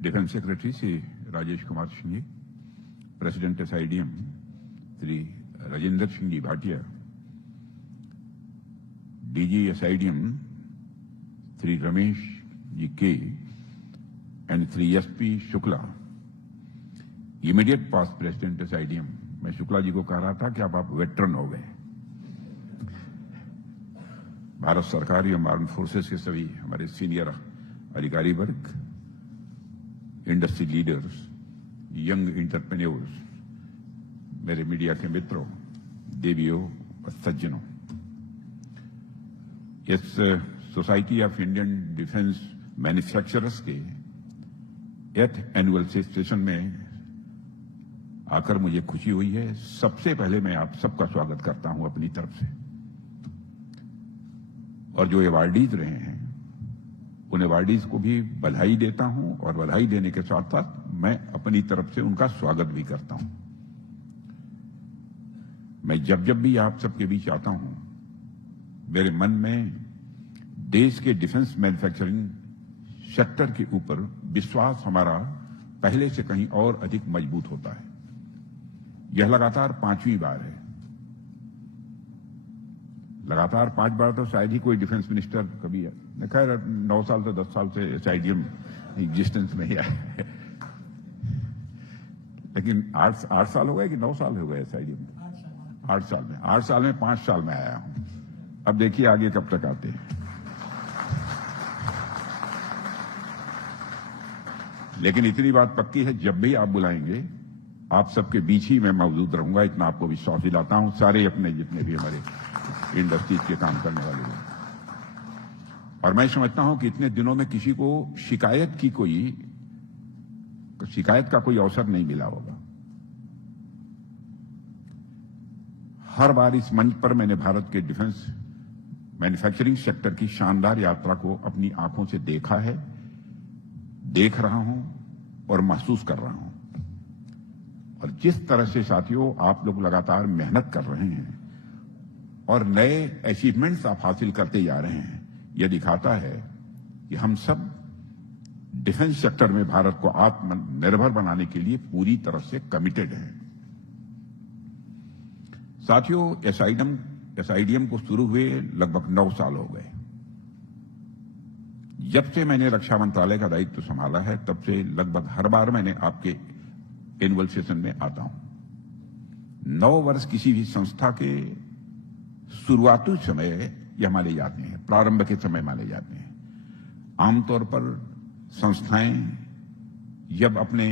Defence secretary Shri Rajesh Kumar Singh ji, president SIDM Shri Rajendra Singh ji Bhatia, DG SIDM Shri Ramesh ji के and Shri SP Shukla, immediate past president SIDM. मैं शुक्ला जी को कह रहा था कि अब आप वेटरन हो गए। भारत सरकार एवं आर्म फोर्सेस के सभी हमारे सीनियर अधिकारी वर्ग, इंडस्ट्री लीडर्स, यंग एंटरप्रेन्योर्स, मेरे मीडिया के मित्रों, देवियों और सज्जनों, इस society of Indian defence manufacturers के 8th एनुअल सेशन में आकर मुझे खुशी हुई है। सबसे पहले मैं आप सबका स्वागत करता हूं अपनी तरफ से, और जो अवार्डीज रहे हैं उन अवार्डीज को भी बधाई देता हूं, और बधाई देने के साथ साथ मैं अपनी तरफ से उनका स्वागत भी करता हूं। मैं जब जब भी आप सबके बीच आता हूं, मेरे मन में देश के डिफेंस मैन्युफैक्चरिंग सेक्टर के ऊपर विश्वास हमारा पहले से कहीं और अधिक मजबूत होता है। यह लगातार 5वीं बार है। लगातार 5 बार तो शायद ही कोई डिफेंस मिनिस्टर कभी है। खैर 9 साल से 10 साल से एसआईडीएम एग्जिस्टेंस में ही आया है, लेकिन 8 साल हो गए कि 9 साल हो गए एसआईडीएम? 8 साल में। 8 साल में 5 साल में आया हूं। अब देखिए आगे कब तक आते हैं। लेकिन इतनी बात पक्की है, जब भी आप बुलाएंगे आप सबके बीच ही मैं मौजूद रहूंगा, इतना आपको विश्वास दिलाता हूं। सारे अपने जितने भी हमारे इंडस्ट्रीज के काम करने वाले लोग, और मैं समझता हूं कि इतने दिनों में किसी को शिकायत का कोई अवसर नहीं मिला होगा। हर बार इस मंच पर मैंने भारत के डिफेंस मैन्युफैक्चरिंग सेक्टर की शानदार यात्रा को अपनी आंखों से देखा है, देख रहा हूं और महसूस कर रहा हूं। और जिस तरह से साथियों आप लोग लगातार मेहनत कर रहे हैं और नए अचीवमेंट्स आप हासिल करते जा रहे हैं, यह दिखाता है कि हम सब डिफेंस सेक्टर में भारत को आत्मनिर्भर बनाने के लिए पूरी तरह से कमिटेड हैं। साथियों, एसआईडीएम को शुरू हुए लगभग 9 साल हो गए। जब से मैंने रक्षा मंत्रालय का दायित्व संभाला है, तब से लगभग हर बार मैंने आपके एनुअल सेशन में आता हूं। 9 वर्ष किसी भी संस्था के शुरुआती समय यह माने जाते हैं, प्रारंभ के समय माने जाते हैं। आमतौर पर संस्थाएं जब अपने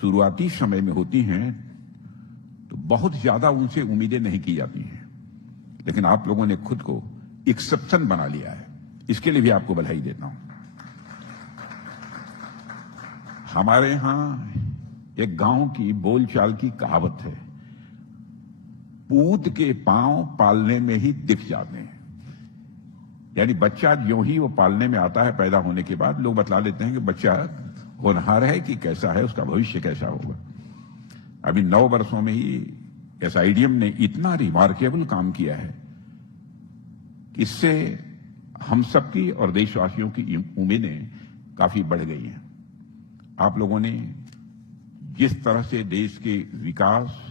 शुरुआती समय में होती हैं तो बहुत ज्यादा उनसे उम्मीदें नहीं की जाती हैं, लेकिन आप लोगों ने खुद को एक्सेप्शन बना लिया है, इसके लिए भी आपको बधाई देता हूं। हमारे यहां एक गांव की बोलचाल की कहावत है, पूत के पांव पालने में ही दिख जाते हैं। यानी बच्चा ज्यों ही वो पालने में आता है, पैदा होने के बाद लोग बतला देते हैं कि बच्चा होनहार है कि कैसा है, उसका भविष्य कैसा होगा। अभी 9 वर्षों में ही एसआईडीएम ने इतना रिमार्केबल काम किया है कि इससे हम सबकी और देशवासियों की उम्मीदें काफी बढ़ गई हैं। आप लोगों ने जिस तरह से देश के विकास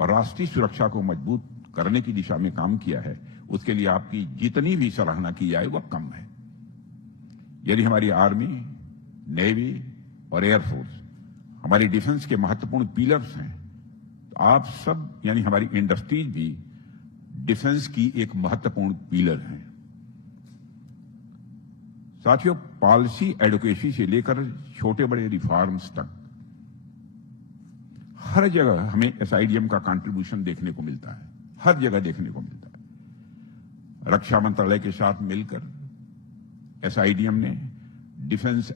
और राष्ट्रीय सुरक्षा को मजबूत करने की दिशा में काम किया है, उसके लिए आपकी जितनी भी सराहना की जाए वह कम है। यदि हमारी आर्मी, नेवी और एयरफोर्स हमारी डिफेंस के महत्वपूर्ण पिलर्स हैं, तो आप सब यानी हमारी इंडस्ट्रीज भी डिफेंस की एक महत्वपूर्ण पिलर हैं। साथियों, पॉलिसी एडवोकेसी से लेकर छोटे बड़े रिफॉर्म्स तक हर जगह हमें एसआईडीएम का कंट्रीब्यूशन देखने को मिलता है, हर जगह देखने को मिलता है। रक्षा मंत्रालय के साथ मिलकर एसआईडीएम ने defence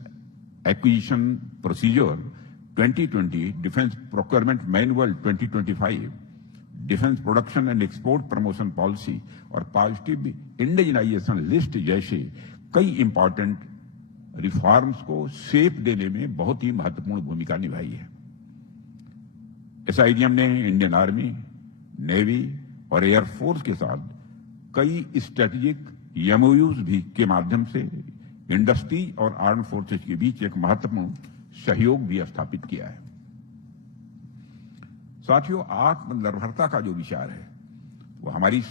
acquisition procedure 2020, defence procurement manual 2025, defence production and export promotion policy और पॉजिटिव इंडिजिनाइजेशन लिस्ट जैसे कई इंपॉर्टेंट रिफॉर्म्स को शेप देने में बहुत ही महत्वपूर्ण भूमिका निभाई है। एसआईडीएम ने इंडियन आर्मी, नेवी और एयरफोर्स के साथ कई स्ट्रेटेजिक एमओयूज भी के माध्यम से इंडस्ट्री और आर्म्ड फोर्सेज के बीच एक महत्वपूर्ण सहयोग भी स्थापित किया है। साथियों, आत्मनिर्भरता का जो विचार है वो हमारी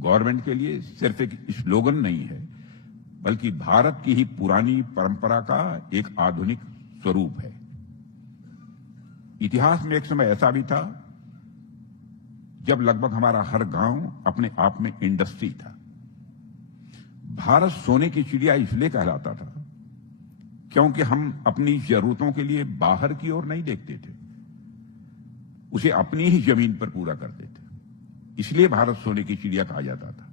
गवर्नमेंट के लिए सिर्फ एक स्लोगन नहीं है, बल्कि भारत की ही पुरानी परंपरा का एक आधुनिक स्वरूप है। इतिहास में एक समय ऐसा भी था जब लगभग हमारा हर गांव अपने आप में इंडस्ट्री था। भारत सोने की चिड़िया इसलिए कहलाता था क्योंकि हम अपनी जरूरतों के लिए बाहर की ओर नहीं देखते थे, उसे अपनी ही जमीन पर पूरा करते थे। इसलिए भारत सोने की चिड़िया कहा जाता था।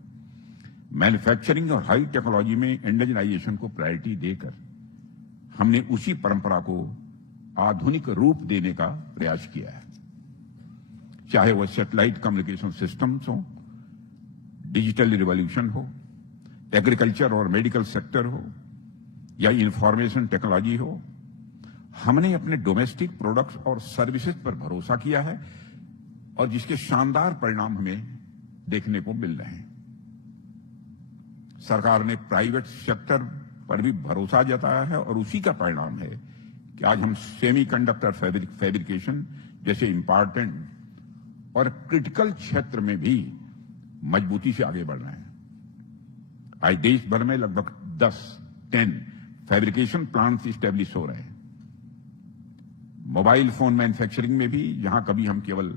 मैन्युफैक्चरिंग और हाई टेक्नोलॉजी में इंडिजिनाइजेशन को प्रायोरिटी देकर हमने उसी परंपरा को आधुनिक रूप देने का प्रयास किया है। चाहे वह सैटेलाइट कम्युनिकेशन सिस्टम्स हो, डिजिटल रिवॉल्यूशन हो, एग्रीकल्चर और मेडिकल सेक्टर हो या इंफॉर्मेशन टेक्नोलॉजी हो, हमने अपने डोमेस्टिक प्रोडक्ट्स और सर्विसेज पर भरोसा किया है और जिसके शानदार परिणाम हमें देखने को मिल रहे हैं। सरकार ने प्राइवेट सेक्टर पर भी भरोसा जताया है और उसी का परिणाम है कि आज हम सेमीकंडक्टर फैब्रिकेशन जैसे इंपॉर्टेंट और क्रिटिकल क्षेत्र में भी मजबूती से आगे बढ़ रहे हैं। आज देश भर में लगभग 10 फैब्रिकेशन प्लांट्स स्टैब्लिश हो रहे हैं। मोबाइल फोन मैन्युफैक्चरिंग में भी जहां कभी हम केवल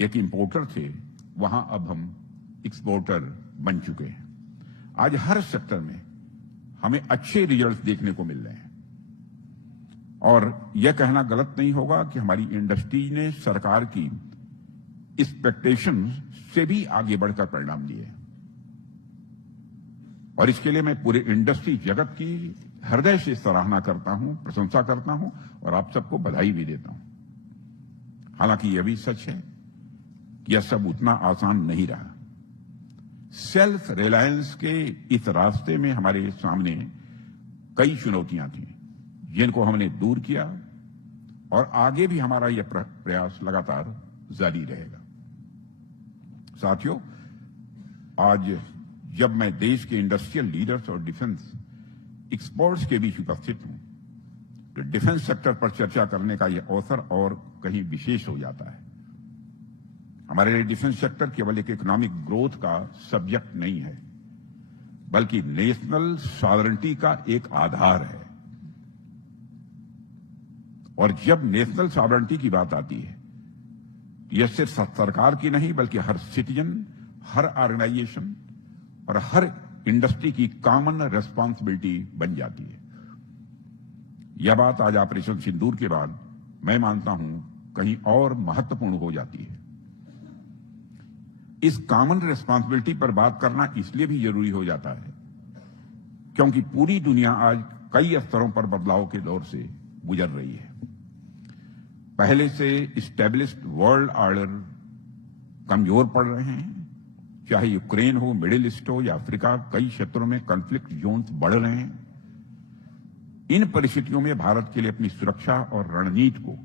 एक इंपोर्टर थे, वहां अब हम एक्सपोर्टर बन चुके हैं। आज हर सेक्टर में हमें अच्छे रिजल्ट्स देखने को मिल रहे हैं और यह कहना गलत नहीं होगा कि हमारी इंडस्ट्री ने सरकार की एक्सपेक्टेशंस से भी आगे बढ़कर परिणाम दिए और इसके लिए मैं पूरे इंडस्ट्री जगत की हृदय से सराहना करता हूं, प्रशंसा करता हूं और आप सबको बधाई भी देता हूं। हालांकि यह भी सच है कि यह सब उतना आसान नहीं रहा। सेल्फ रिलायंस के इस रास्ते में हमारे सामने कई चुनौतियां थी जिनको हमने दूर किया और आगे भी हमारा यह प्रयास लगातार जारी रहेगा। साथियों, आज जब मैं देश के इंडस्ट्रियल लीडर्स और डिफेंस एक्सपर्ट्स के बीच उपस्थित हूं तो डिफेंस सेक्टर पर चर्चा करने का यह अवसर और कहीं विशेष हो जाता है। हमारे लिए डिफेंस सेक्टर केवल एक इकोनॉमिक ग्रोथ का सब्जेक्ट नहीं है, बल्कि नेशनल सॉवरेनिटी का एक आधार है। और जब नेशनल सॉवरेनिटी की बात आती है, यह सिर्फ सरकार की नहीं बल्कि हर सिटीजन, हर ऑर्गेनाइजेशन और हर इंडस्ट्री की कॉमन रेस्पॉन्सिबिलिटी बन जाती है। यह बात आज ऑपरेशन सिंदूर के बाद मैं मानता हूं कहीं और महत्वपूर्ण हो जाती है। इस कॉमन रेस्पॉन्सिबिलिटी पर बात करना इसलिए भी जरूरी हो जाता है क्योंकि पूरी दुनिया आज कई स्तरों पर बदलाव के दौर से गुजर रही है। पहले से इस्टेब्लिश्ड वर्ल्ड ऑर्डर कमजोर पड़ रहे हैं, चाहे यूक्रेन हो, मिडिल ईस्ट हो या अफ्रीका, कई क्षेत्रों में कॉन्फ्लिक्ट जोन्स बढ़ रहे हैं। इन परिस्थितियों में भारत के लिए अपनी सुरक्षा और रणनीति को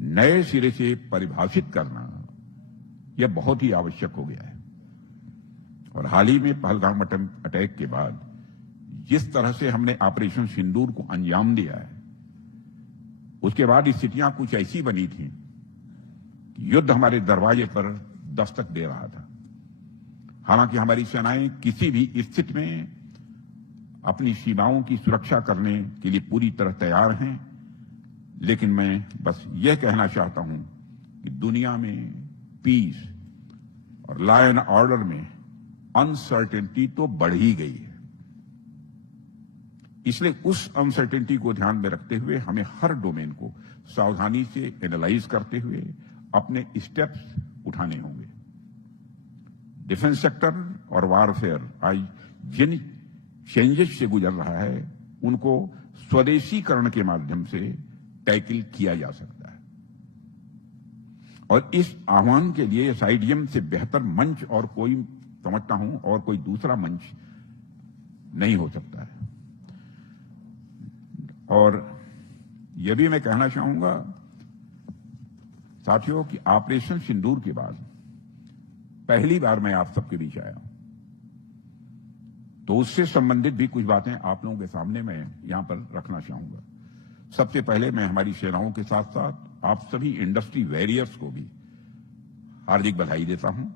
नए सिरे से परिभाषित करना यह बहुत ही आवश्यक हो गया है। और हाल ही में पहलगाम अटैक के बाद जिस तरह से हमने ऑपरेशन सिंदूर को अंजाम दिया है, उसके बाद स्थितियां कुछ ऐसी बनी थी कि युद्ध हमारे दरवाजे पर दस्तक दे रहा था। हालांकि हमारी सेनाएं किसी भी स्थिति में अपनी सीमाओं की सुरक्षा करने के लिए पूरी तरह तैयार हैं, लेकिन मैं बस यह कहना चाहता हूं कि दुनिया में पीस और लॉ एंड ऑर्डर में अनसर्टेनिटी तो बढ़ ही गई है। इसलिए उस अनसर्टेनिटी को ध्यान में रखते हुए हमें हर डोमेन को सावधानी से एनालाइज करते हुए अपने स्टेप्स उठाने होंगे। डिफेंस सेक्टर और वारफेयर आज जिन चेंजेस से गुजर रहा है उनको स्वदेशीकरण के माध्यम से टैकल किया जा सकता है और इस आह्वान के लिए एसआईडीएम से बेहतर मंच और कोई समझता हूं और कोई दूसरा मंच नहीं हो सकता है। और यह भी मैं कहना चाहूंगा साथियों कि ऑपरेशन सिंदूर के बाद पहली बार मैं आप सबके बीच आया हूं। तो उससे संबंधित भी कुछ बातें आप लोगों के सामने मैं यहां पर रखना चाहूंगा। सबसे पहले मैं हमारी सेनाओं के साथ साथ आप सभी इंडस्ट्री वॉरियर्स को भी हार्दिक बधाई देता हूं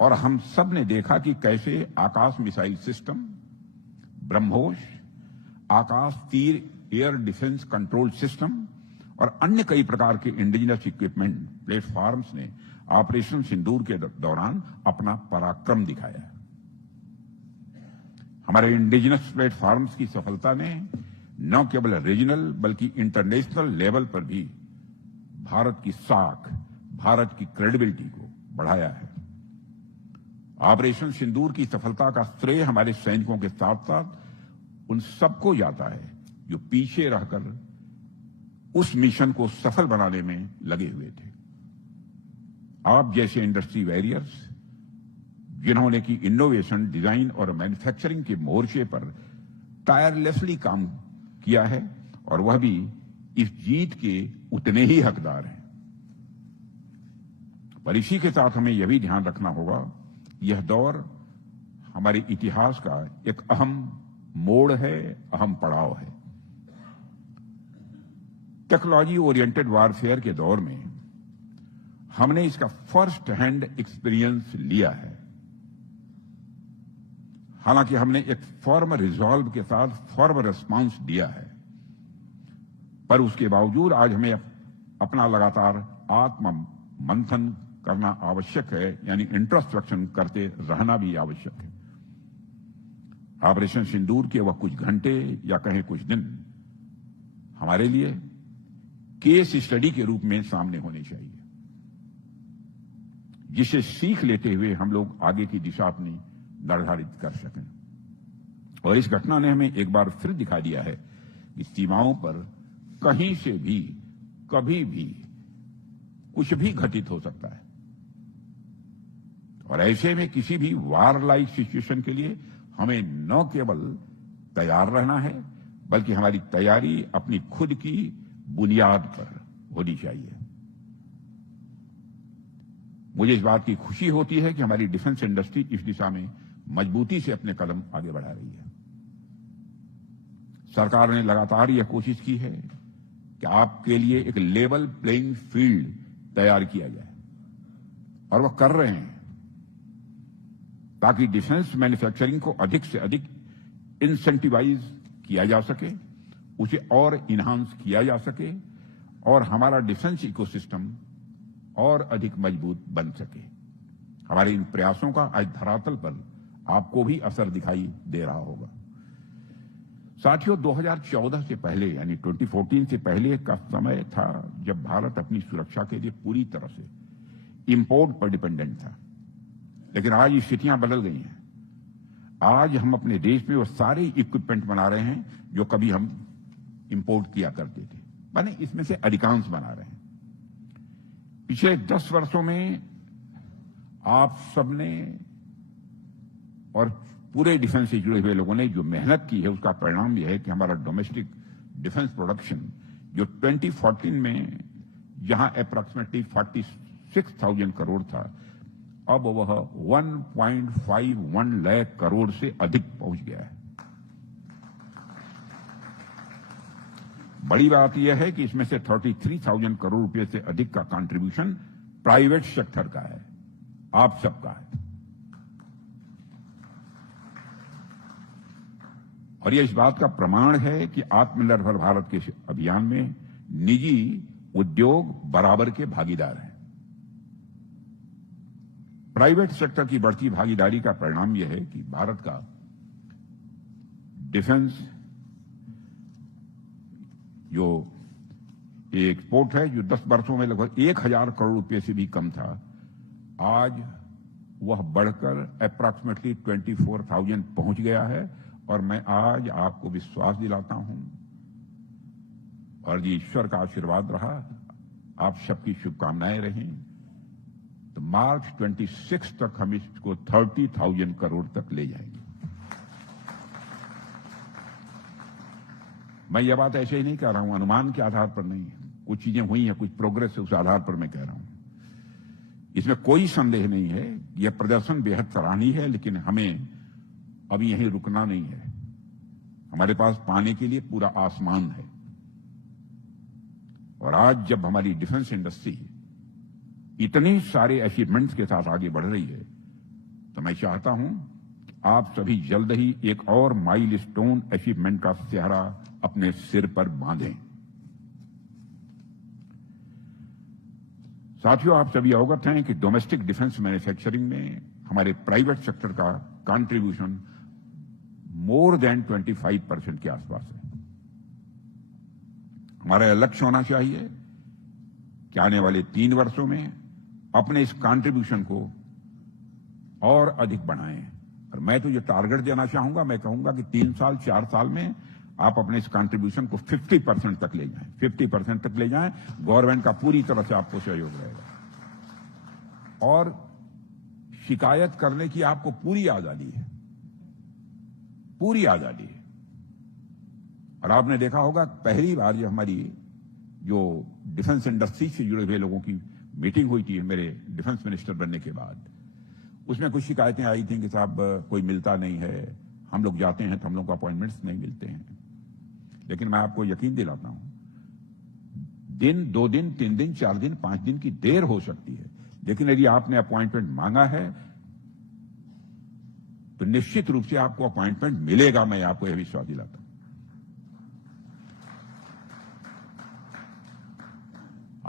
और हम सब ने देखा कि कैसे आकाश मिसाइल सिस्टम, ब्रह्मोस, आकाश तीर एयर डिफेंस कंट्रोल सिस्टम और अन्य कई प्रकार के इंडिजिनस इक्विपमेंट प्लेटफॉर्म्स ने ऑपरेशन सिंदूर के दौरान अपना पराक्रम दिखाया। हमारे इंडिजिनस प्लेटफॉर्म्स की सफलता ने न केवल रीजनल बल्कि इंटरनेशनल लेवल पर भी भारत की साख, भारत की क्रेडिबिलिटी को बढ़ाया है। ऑपरेशन सिंदूर की सफलता का श्रेय हमारे सैनिकों के साथ साथ उन सबको जाता है जो पीछे रहकर उस मिशन को सफल बनाने में लगे हुए थे। आप जैसे इंडस्ट्री वॉरियर्स जिन्होंने की इनोवेशन, डिजाइन और मैन्युफैक्चरिंग के मोर्चे पर टायरलेसली काम किया है और वह भी इस जीत के उतने ही हकदार हैं। पर इसी के साथ हमें यह भी ध्यान रखना होगा, यह दौर हमारे इतिहास का एक अहम मोड़ है, अहम पड़ाव है। टेक्नोलॉजी ओरिएंटेड वॉरफेयर के दौर में हमने इसका फर्स्ट हैंड एक्सपीरियंस लिया है। हालांकि हमने एक फर्म रिजॉल्व के साथ फर्म रिस्पांस दिया है, पर उसके बावजूद आज हमें अपना लगातार आत्म मंथन करना आवश्यक है, यानी इंट्रोस्पेक्शन करते रहना भी आवश्यक है। ऑपरेशन सिंदूर के वह कुछ घंटे या कहें कुछ दिन हमारे लिए केस स्टडी के रूप में सामने होने चाहिए, जिसे सीख लेते हुए हम लोग आगे की दिशा अपनी निर्धारित कर सकें। और इस घटना ने हमें एक बार फिर दिखा दिया है कि सीमाओं पर कहीं से भी कभी भी कुछ भी घटित हो सकता है और ऐसे में किसी भी वार लाइक सिचुएशन के लिए हमें न केवल तैयार रहना है बल्कि हमारी तैयारी अपनी खुद की बुनियाद पर होनी चाहिए। मुझे इस बात की खुशी होती है कि हमारी डिफेंस इंडस्ट्री इस दिशा में मजबूती से अपने कदम आगे बढ़ा रही है। सरकार ने लगातार यह कोशिश की है कि आपके लिए एक लेवल प्लेइंग फील्ड तैयार किया जाए और वह कर रहे हैं, ताकि डिफेंस मैन्युफैक्चरिंग को अधिक से अधिक इंसेंटिवाइज किया जा सके, उसे और इन्हांस किया जा सके और हमारा डिफेंस इकोसिस्टम और अधिक मजबूत बन सके। हमारे इन प्रयासों का आज धरातल पर आपको भी असर दिखाई दे रहा होगा। साथियों, 2014 से पहले यानी 2014 से पहले का समय था जब भारत अपनी सुरक्षा के लिए पूरी तरह से इंपोर्ट पर डिपेंडेंट था, लेकिन आज स्थितियां बदल गई हैं। आज हम अपने देश में वो सारे इक्विपमेंट बना रहे हैं जो कभी हम इंपोर्ट किया करते थे, माने इसमें से अधिकांश बना रहे हैं। पिछले 10 वर्षों में आप सबने और पूरे डिफेंस से जुड़े हुए लोगों ने जो मेहनत की है उसका परिणाम यह है कि हमारा डोमेस्टिक डिफेंस प्रोडक्शन जो 2014 में जहां अप्रॉक्सीमेटली 46,000 करोड़ था, अब वह 1.51 लाख करोड़ से अधिक पहुंच गया है। बड़ी बात यह है कि इसमें से 33,000 करोड़ रुपए से अधिक का कंट्रीब्यूशन प्राइवेट सेक्टर का है, आप सबका है। और यह इस बात का प्रमाण है कि आत्मनिर्भर भारत के अभियान में निजी उद्योग बराबर के भागीदार हैं। प्राइवेट सेक्टर की बढ़ती भागीदारी का परिणाम यह है कि भारत का डिफेंस जो एक्सपोर्ट है, जो 10 वर्षों में लगभग 1,000 करोड़ रुपए से भी कम था, आज वह बढ़कर अप्रॉक्सीमेटली 24,000 पहुंच गया है। और मैं आज आपको विश्वास दिलाता हूं और ये ईश्वर का आशीर्वाद रहा, आप सबकी शुभकामनाएं रहीं, तो मार्च 26 तक हम इसको 30,000 करोड़ तक ले जाएंगे। मैं यह बात ऐसे ही नहीं कह रहा हूं, अनुमान के आधार पर नहीं, कुछ चीजें हुई हैं, कुछ प्रोग्रेस है, उस आधार पर मैं कह रहा हूं। इसमें कोई संदेह नहीं है। यह प्रदर्शन बेहद सराहनीय है, लेकिन हमें अभी यहीं रुकना नहीं है। हमारे पास पाने के लिए पूरा आसमान है। और आज जब हमारी डिफेंस इंडस्ट्री इतने सारे अचीवमेंट्स के साथ आगे बढ़ रही है, तो मैं चाहता हूं कि आप सभी जल्द ही एक और माइलस्टोन अचीवमेंट का सेहरा अपने सिर पर बांधें। साथियों, आप सभी अवगत हैं कि डोमेस्टिक डिफेंस मैन्युफैक्चरिंग में हमारे प्राइवेट सेक्टर का कंट्रीब्यूशन मोर देन 25% के आसपास है। हमारा लक्ष्य होना चाहिए कि आने वाले 3 वर्षों में अपने इस कंट्रीब्यूशन को और अधिक बढ़ाएं। और मैं तो ये टारगेट देना चाहूंगा, मैं कहूंगा कि 3 साल 4 साल में आप अपने इस कंट्रीब्यूशन को 50% तक ले जाएं, 50% तक ले जाएं। गवर्नमेंट का पूरी तरह से आपको सहयोग रहेगा और शिकायत करने की आपको पूरी आजादी है, पूरी आजादी है। और आपने देखा होगा पहली बार जो हमारी जो डिफेंस इंडस्ट्री से जुड़े हुए लोगों की मीटिंग हुई थी मेरे डिफेंस मिनिस्टर बनने के बाद, उसमें कुछ शिकायतें आई थी कि साहब कोई मिलता नहीं है, हम लोग जाते हैं तो हम लोग को अपॉइंटमेंट्स नहीं मिलते हैं। लेकिन मैं आपको यकीन दिलाता हूं, दिन 2 दिन 3 दिन 4 दिन 5 दिन की देर हो सकती है, लेकिन यदि आपने अपॉइंटमेंट मांगा है तो निश्चित रूप से आपको अपॉइंटमेंट मिलेगा। मैं आपको यह विश्वास दिलाता हूं।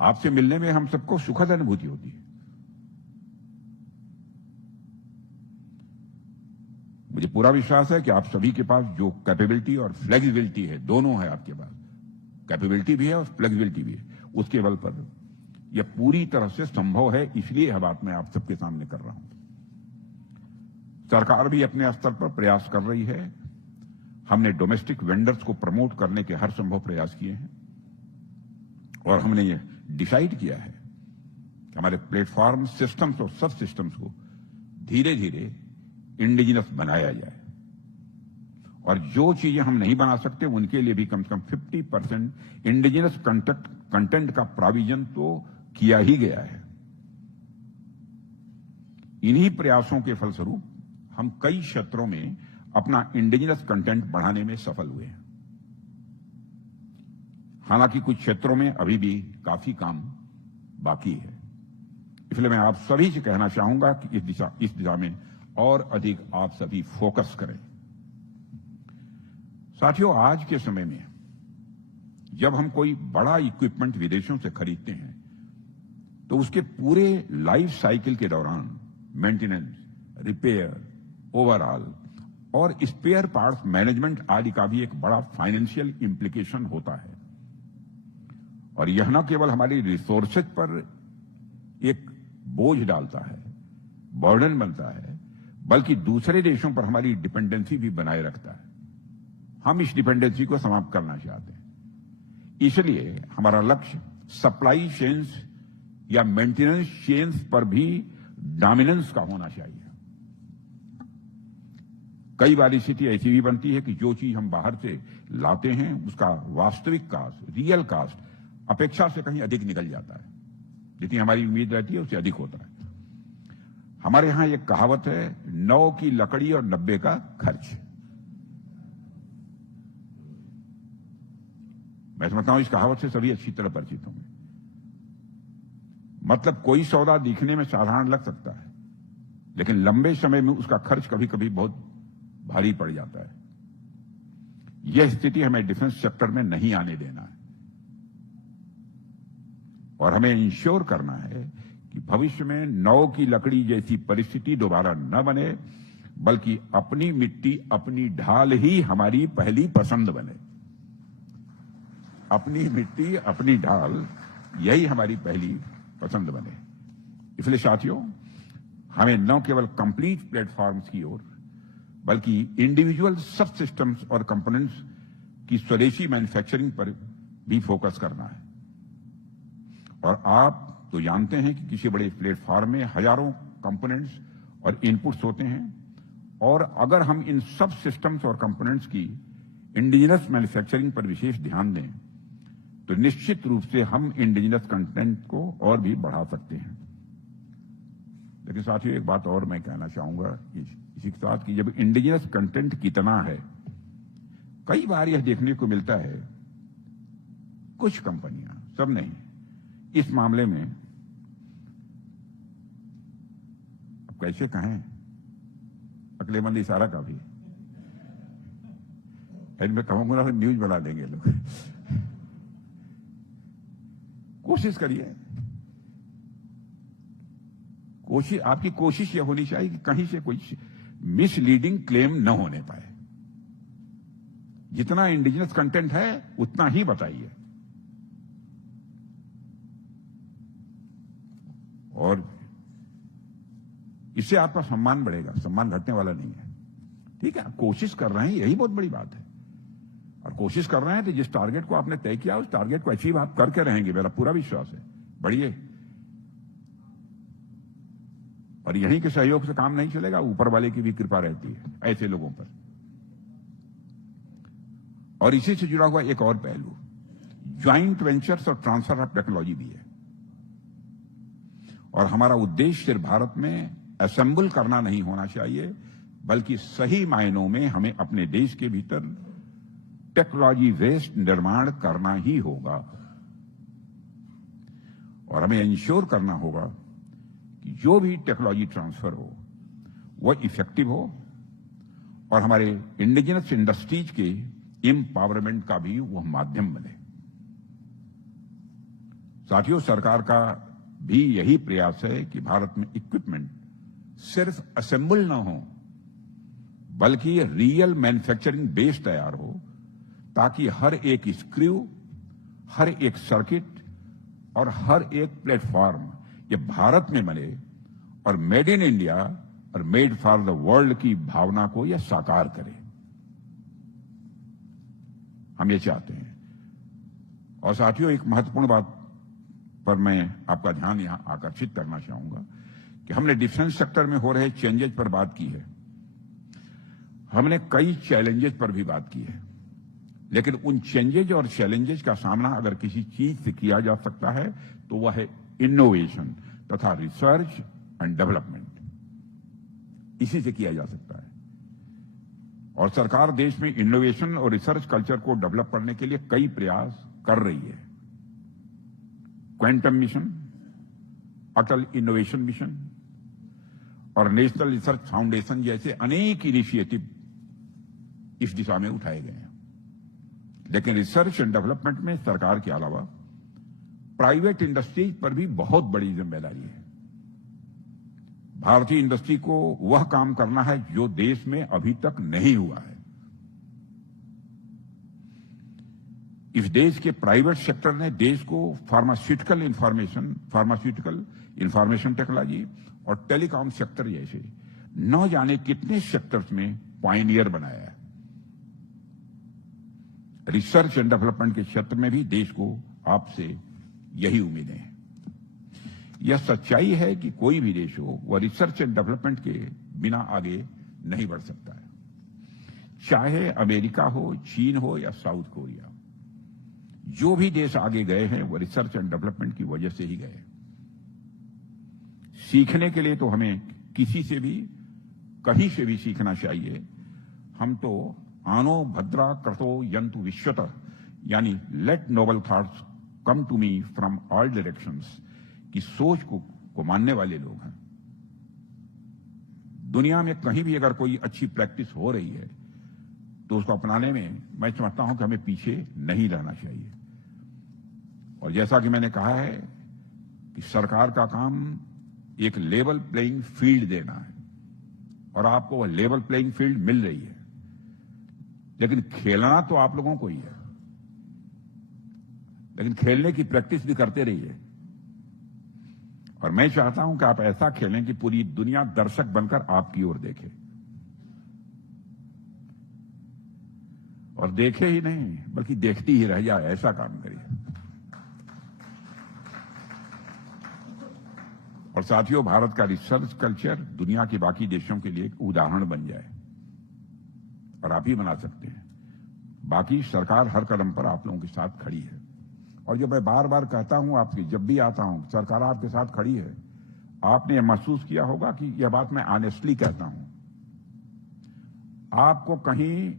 आपसे मिलने में हम सबको सुखद अनुभूति होती है। मुझे पूरा विश्वास है कि आप सभी के पास जो कैपेबिलिटी और फ्लेक्सिबिलिटी है, दोनों है आपके पास। कैपेबिलिटी भी है और फ्लेक्सिबिलिटी भी है। उसके बल पर यह पूरी तरह से संभव है, इसलिए यह बात मैं आप सबके सामने कर रहा हूं। सरकार भी अपने स्तर पर प्रयास कर रही है। हमने डोमेस्टिक वेंडर्स को प्रमोट करने के हर संभव प्रयास किए हैं और हमने ये डिसाइड किया है कि हमारे प्लेटफॉर्म सिस्टम्स और सब सिस्टम्स को धीरे धीरे इंडिजिनस बनाया जाए। और जो चीजें हम नहीं बना सकते उनके लिए भी कम से कम 50% इंडिजिनस कंटेंट का प्रोविजन तो किया ही गया है। इन्हीं प्रयासों के फलस्वरूप हम कई क्षेत्रों में अपना इंडिजिनस कंटेंट बढ़ाने में सफल हुए हैं। हालांकि कुछ क्षेत्रों में अभी भी काफी काम बाकी है। इसलिए मैं आप सभी से कहना चाहूंगा कि इस दिशा में और अधिक आप सभी फोकस करें। साथियों, आज के समय में जब हम कोई बड़ा इक्विपमेंट विदेशों से खरीदते हैं तो उसके पूरे लाइफ साइकिल के दौरान मेंटेनेंस, रिपेयर, ओवरऑल और स्पेयर पार्ट्स मैनेजमेंट आदि का भी एक बड़ा फाइनेंशियल इंप्लीकेशन होता है। और यह न केवल हमारी रिसोर्सेज पर एक बोझ डालता है, बर्डन बनता है, बल्कि दूसरे देशों पर हमारी डिपेंडेंसी भी बनाए रखता है। हम इस डिपेंडेंसी को समाप्त करना चाहते हैं। इसलिए हमारा लक्ष्य सप्लाई चेन्स या मेंटेनेंस चेन्स पर भी डोमिनेंस का होना चाहिए। कई बार स्थिति ऐसी भी बनती है कि जो चीज हम बाहर से लाते हैं उसका वास्तविक कास्ट, रियल कास्ट अपेक्षा से कहीं अधिक निकल जाता है। जितनी हमारी उम्मीद रहती है उससे अधिक होता है। हमारे यहां एक कहावत है, 9 की लकड़ी और 90 का खर्च। मैं समझता हूं इस कहावत से सभी अच्छी तरह परिचित होंगे। मतलब कोई सौदा दिखने में साधारण लग सकता है, लेकिन लंबे समय में उसका खर्च कभी कभी बहुत भारी पड़ जाता है। यह स्थिति हमें डिफेंस सेक्टर में नहीं आने देना है और हमें इंश्योर करना है कि भविष्य में 9 की लकड़ी जैसी परिस्थिति दोबारा न बने, बल्कि अपनी मिट्टी अपनी ढाल ही हमारी पहली पसंद बने। अपनी मिट्टी अपनी ढाल यही हमारी पहली पसंद बने। इसलिए साथियों, हमें न केवल कंप्लीट प्लेटफॉर्म्स की ओर बल्कि इंडिविजुअल सब सिस्टम्स और कंपोनेंट्स की स्वदेशी मैन्युफैक्चरिंग पर भी फोकस करना है। और आप तो जानते हैं कि किसी बड़े प्लेटफॉर्म में हजारों कंपोनेंट्स और इनपुट्स होते हैं, और अगर हम इन सब सिस्टम्स और कंपोनेंट्स की इंडिजिनस मैन्युफैक्चरिंग पर विशेष ध्यान दें तो निश्चित रूप से हम इंडिजिनस कंटेंट को और भी बढ़ा सकते हैं। लेकिन साथियों एक बात और मैं कहना चाहूंगा इसी के साथ कि जब इंडिजिनस कंटेंट कितना है, कई बार यह देखने को मिलता है कुछ कंपनियां, सब नहीं, इस मामले में अब कैसे कहें, अकलेमंद इशारा काफी है, मैं कहूंगा ना न्यूज बना देंगे लोग। कोशिश करिए, आपकी कोशिश यह होनी चाहिए कि कहीं से कोई मिसलीडिंग क्लेम न होने पाए। जितना इंडिजिनस कंटेंट है उतना ही बताइए, और इससे आपका सम्मान बढ़ेगा, सम्मान घटने वाला नहीं है। ठीक है, आप कोशिश कर रहे हैं, यही बहुत बड़ी बात है, और कोशिश कर रहे हैं तो जिस टारगेट को आपने तय किया उस टारगेट को अचीव आप करके रहेंगे, मेरा पूरा विश्वास है। बढ़िए, और यहीं के सहयोग से काम नहीं चलेगा, ऊपर वाले की भी कृपा रहती है ऐसे लोगों पर। और इसी से जुड़ा हुआ एक और पहलू ज्वाइंट वेंचर्स और ट्रांसफर ऑफ टेक्नोलॉजी भी है। और हमारा उद्देश्य सिर्फ भारत में असेंबल करना नहीं होना चाहिए, बल्कि सही मायनों में हमें अपने देश के भीतर टेक्नोलॉजी वेस्ट निर्माण करना ही होगा। और हमें इंश्योर करना होगा कि जो भी टेक्नोलॉजी ट्रांसफर हो वह इफेक्टिव हो और हमारे इंडिजिनस इंडस्ट्रीज के एम्पावरमेंट का भी वह माध्यम बने। साथियों, सरकार का भी यही प्रयास है कि भारत में इक्विपमेंट सिर्फ असेंबल ना हो, बल्कि रियल मैन्युफैक्चरिंग बेस तैयार हो, ताकि हर एक स्क्रू, हर एक सर्किट और हर एक प्लेटफॉर्म ये भारत में बने और मेड इन इंडिया और मेड फॉर द वर्ल्ड की भावना को यह साकार करे। हम ये चाहते हैं। और साथियों, एक महत्वपूर्ण बात पर मैं आपका ध्यान यहां आकर्षित करना चाहूंगा कि हमने डिफेंस सेक्टर में हो रहे चेंजेस पर बात की है, हमने कई चैलेंजेस पर भी बात की है, लेकिन उन चेंजेज और चैलेंजेस का सामना अगर किसी चीज से किया जा सकता है तो वह है इनोवेशन तथा रिसर्च एंड डेवलपमेंट। इसी से किया जा सकता है। और सरकार देश में इनोवेशन और रिसर्च कल्चर को डेवलप करने के लिए कई प्रयास कर रही है। क्वांटम मिशन, अटल इनोवेशन मिशन और नेशनल रिसर्च फाउंडेशन जैसे अनेक इनिशिएटिव इस दिशा में उठाए गए हैं। लेकिन रिसर्च एंड डेवलपमेंट में सरकार के अलावा प्राइवेट इंडस्ट्रीज पर भी बहुत बड़ी जिम्मेदारी है। भारतीय इंडस्ट्री को वह काम करना है जो देश में अभी तक नहीं हुआ है। इस देश के प्राइवेट सेक्टर ने देश को फार्मास्यूटिकल इंफॉर्मेशन टेक्नोलॉजी और टेलीकॉम सेक्टर जैसे न जाने कितने सेक्टर्स में पायनियर बनाया है। रिसर्च एंड डेवलपमेंट के क्षेत्र में भी देश को आपसे यही उम्मीदें हैं। यह सच्चाई है कि कोई भी देश हो वह रिसर्च एंड डेवलपमेंट के बिना आगे नहीं बढ़ सकता है। चाहे अमेरिका हो, चीन हो या साउथ कोरिया, जो भी देश आगे गए हैं वह रिसर्च एंड डेवलपमेंट की वजह से ही गए। सीखने के लिए तो हमें किसी से भी कहीं से भी सीखना चाहिए। हम तो आनो भद्रा कृतो यंतु विश्वतः, यानी let noble thoughts come to me from all directions की सोच को मानने वाले लोग हैं। दुनिया में कहीं भी अगर कोई अच्छी प्रैक्टिस हो रही है तो उसको अपनाने में मैं समझता हूं कि हमें पीछे नहीं रहना चाहिए। और जैसा कि मैंने कहा है कि सरकार का काम एक लेवल प्लेइंग फील्ड देना है, और आपको वह लेवल प्लेइंग फील्ड मिल रही है, लेकिन खेलना तो आप लोगों को ही है। लेकिन खेलने की प्रैक्टिस भी करते रहिए। और मैं चाहता हूं कि आप ऐसा खेलें कि पूरी दुनिया दर्शक बनकर आपकी ओर देखे, और देखे ही नहीं बल्कि देखती ही रह जाए, ऐसा काम करिए। और साथियों, भारत का रिसर्च कल्चर दुनिया के बाकी देशों के लिए एक उदाहरण बन जाए, और आप ही बना सकते हैं। बाकी सरकार हर कदम पर आप लोगों के साथ खड़ी है। और जो मैं बार बार कहता हूं आपकी, जब भी आता हूं, सरकार आपके साथ खड़ी है। आपने यह महसूस किया होगा कि यह बात मैं ऑनेस्टली कहता हूं, आपको कहीं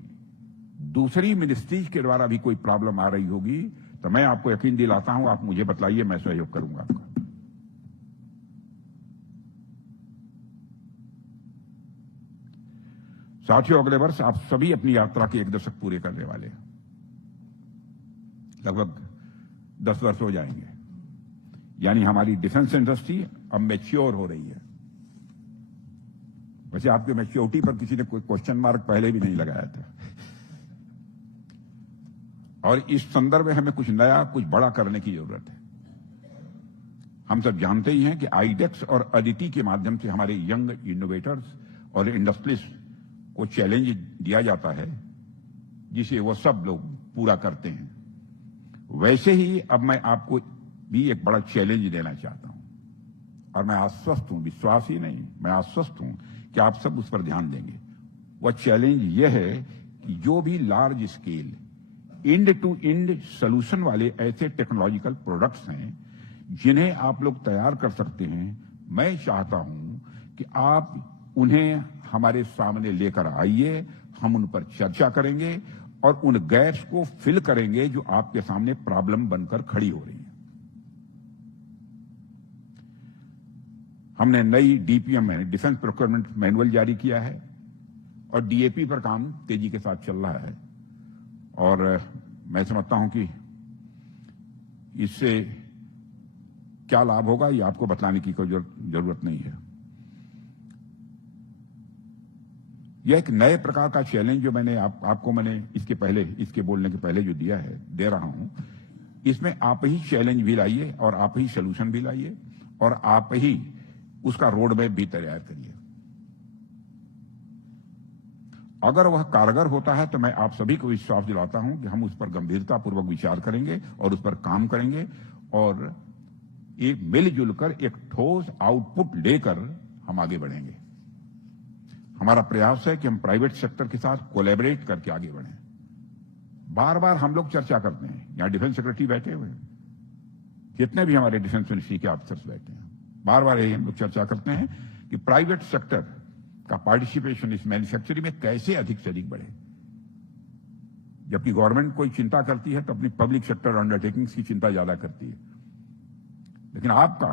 दूसरी मिनिस्ट्रीज के द्वारा भी कोई प्रॉब्लम आ रही होगी तो मैं आपको यकीन दिलाता हूं, आप मुझे बतलाइए, मैं सहयोग करूंगा आपका। साथियों, अगले वर्ष आप सभी अपनी यात्रा के 1 दशक पूरे करने वाले हैं। लगभग 10 वर्ष हो जाएंगे, यानी हमारी डिफेंस इंडस्ट्री अब मैच्योर हो रही है। वैसे आपके मैच्योरिटी पर किसी ने कोई क्वेश्चन मार्क पहले भी नहीं लगाया था, और इस संदर्भ में हमें कुछ नया, कुछ बड़ा करने की जरूरत है। हम सब जानते ही हैं कि आईडेक्स और अदिति के माध्यम से हमारे यंग इनोवेटर्स और इंडस्ट्रियलिस्ट को चैलेंज दिया जाता है, जिसे वो सब लोग पूरा करते हैं। वैसे ही अब मैं आपको भी एक बड़ा चैलेंज देना चाहता हूं, और मैं आश्वस्त हूं, विश्वास ही नहीं, मैं आश्वस्त हूं कि आप सब उस पर ध्यान देंगे। वह चैलेंज यह है कि जो भी large scale end to end solution वाले ऐसे टेक्नोलॉजिकल प्रोडक्ट्स हैं जिन्हें आप लोग तैयार कर सकते हैं, मैं चाहता हूं कि आप उन्हें हमारे सामने लेकर आइए, हम उन पर चर्चा करेंगे और उन गैप्स को फिल करेंगे जो आपके सामने प्रॉब्लम बनकर खड़ी हो रही है। हमने नई डीपीएम में डिफेंस प्रोक्योरमेंट मैनुअल जारी किया है और डीएपी पर काम तेजी के साथ चल रहा है, और मैं समझता हूं कि इससे क्या लाभ होगा ये आपको बतलाने की कोई जरूरत नहीं है। यह एक नए प्रकार का चैलेंज जो मैंने आपको इसके बोलने के पहले जो दिया है, दे रहा हूं, इसमें आप ही चैलेंज भी लाइए और आप ही सॉल्यूशन भी लाइए और आप ही उसका रोड मैप भी तैयार करिए। अगर वह कारगर होता है तो मैं आप सभी को विश्वास दिलाता हूं कि हम उस पर गंभीरतापूर्वक विचार करेंगे और उस पर काम करेंगे, और एक मिलजुल कर एक ठोस आउटपुट लेकर हम आगे बढ़ेंगे। हमारा प्रयास है कि हम प्राइवेट सेक्टर के साथ कोलैबोरेट करके आगे बढ़ें। बार बार हम लोग चर्चा करते हैं, यहां डिफेंस सेक्रेटरी बैठे हुए हैं, जितने भी हमारे डिफेंस मिनिस्ट्री के ऑफिसर्स बैठे हैं, बार बार यही हम लोग चर्चा करते हैं कि प्राइवेट सेक्टर का पार्टिसिपेशन इस मैन्युफैक्चरिंग में कैसे अधिक से अधिक बढ़े। जबकि गवर्नमेंट कोई चिंता करती है तो अपनी पब्लिक सेक्टर अंडरटेकिंग्स की चिंता ज्यादा करती है, लेकिन आपका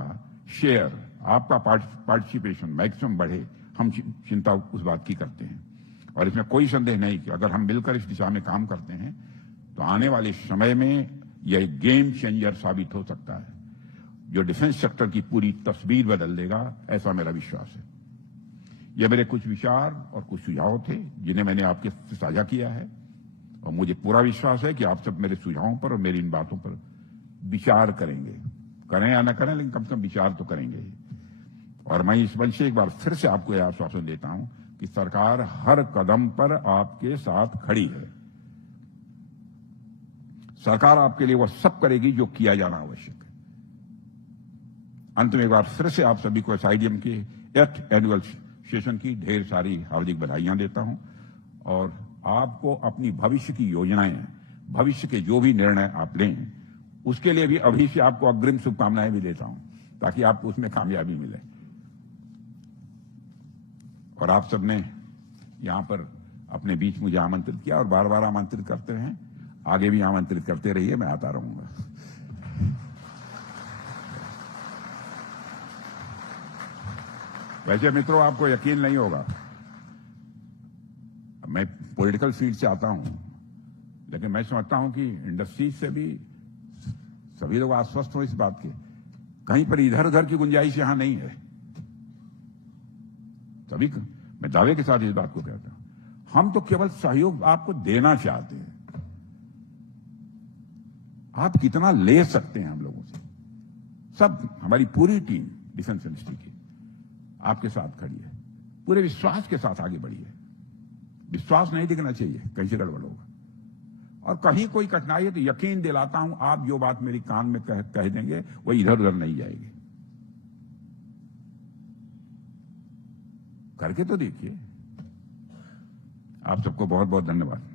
शेयर, आपका पार्टिसिपेशन मैक्सिमम बढ़े, हम चिंता उस बात की करते हैं। और इसमें कोई संदेह नहीं कि अगर हम मिलकर इस दिशा में काम करते हैं तो आने वाले समय में यह गेम चेंजर साबित हो सकता है, जो डिफेंस सेक्टर की पूरी तस्वीर बदल देगा, ऐसा मेरा विश्वास है। ये मेरे कुछ विचार और कुछ सुझाव थे जिन्हें मैंने आपके साथ साझा किया है, और मुझे पूरा विश्वास है कि आप सब मेरे सुझावों पर और मेरी इन बातों पर विचार करेंगे, करें या न करें, लेकिन कम से कम विचार तो करेंगे। और मैं इस मंच से एक बार फिर से आपको यह आश्वासन देता हूं कि सरकार हर कदम पर आपके साथ खड़ी है। सरकार आपके लिए वह सब करेगी जो किया जाना आवश्यक है। अंत में एक बार फिर से आप सभी को एसआईडीएम के 8th एनुअल सेशन की ढेर सारी हार्दिक बधाइयां देता हूं, और आपको अपनी भविष्य की योजनाएं, भविष्य के जो भी निर्णय आप लें, उसके लिए भी अभी से आपको अग्रिम शुभकामनाएं भी देता हूं, ताकि आपको उसमें कामयाबी मिले। और आप सबने यहां पर अपने बीच मुझे आमंत्रित किया और बार बार आमंत्रित करते हैं, आगे भी आमंत्रित करते रहिए, मैं आता रहूंगा। वैसे मित्रों, आपको यकीन नहीं होगा, मैं पॉलिटिकल फील्ड से आता हूं, लेकिन मैं समझता हूं कि इंडस्ट्री से भी सभी लोग आश्वस्त हो इस बात के, कहीं पर इधर उधर की गुंजाइश यहां नहीं है। सभी मैं दावे के साथ इस बात को कहता हूं, हम तो केवल सहयोग आपको देना चाहते हैं। आप कितना ले सकते हैं हम लोगों से, सब हमारी पूरी टीम डिफेंस इंडस्ट्री की आपके साथ खड़ी है, पूरे विश्वास के साथ आगे बढ़ी है। विश्वास नहीं दिखना चाहिए, कहीं से गड़बड़ होगा। और कहीं कोई कठिनाई है तो यकीन दिलाता हूं, आप जो बात मेरी कान में कह देंगे वो इधर उधर नहीं जाएगी। करके तो देखिए। आप सबको बहुत बहुत धन्यवाद।